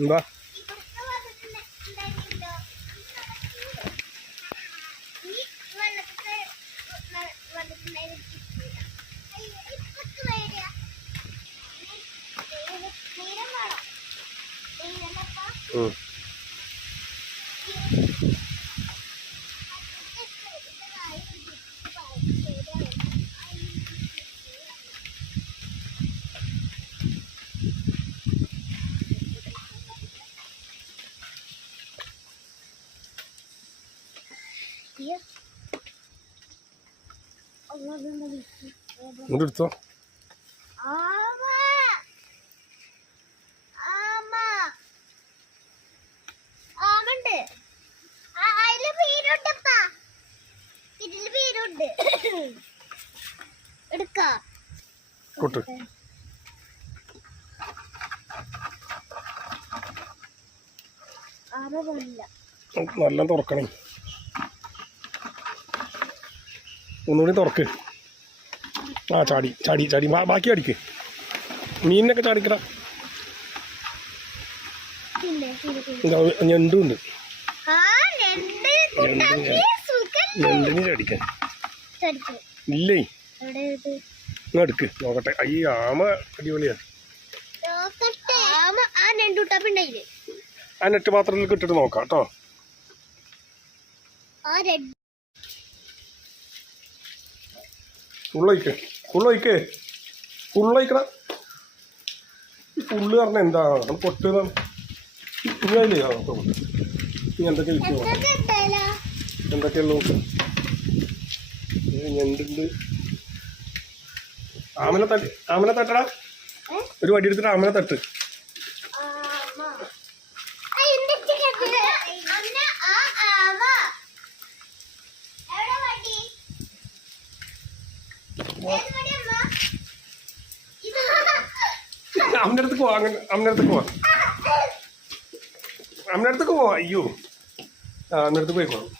എന്താ ഇങ്ങോട്ട് എടുത്തോ. കൊട്ട് നല്ല തുറക്കണേ. ഒന്നുകൂടി തുറക്ക്. ആ ചാടി ചാടി ചാടി ബാക്കി അടിക്ക്. മീനിനൊക്കെ ചാടിക്കട. ഞണ്ടുണ്ട്. ഞണ്ടിന് ചാടിക്കാൻ ഇല്ലേ. എടുക്ക് നോക്കട്ടെ. ഈ ആമ അടിപൊളിയാണ്. ആ നെറ്റ് പാത്രത്തിൽ ഇട്ടിട്ട് നോക്കാം കേട്ടോ. ഫുള്ളൊഴിക്കേ. ഫുള്ളൊഴിക്കണ. ഈ ഫുള്ള് പറഞ്ഞ എന്താ പൊട്ട് ഇല്ലേ? ഇനി എന്തൊക്കെ വിൽക്കും, എന്തൊക്കെയുള്ള നോക്ക്. ഞണ്ടുണ്ട്. ആമനെ തട്ടടാ. ഒരു വടി എടുത്തിട്ട് ആമനെ തട്ട്. അമ്മയുടെ അടുത്തേക്ക് പോവാ. അമ്മയുടെ അടുത്തേക്ക് പോവാ. അമ്മയുടെ അടുത്തേക്ക് പോവാ. അയ്യോ, അമ്മയുടെ അടുത്ത് പോയിക്കോളാം.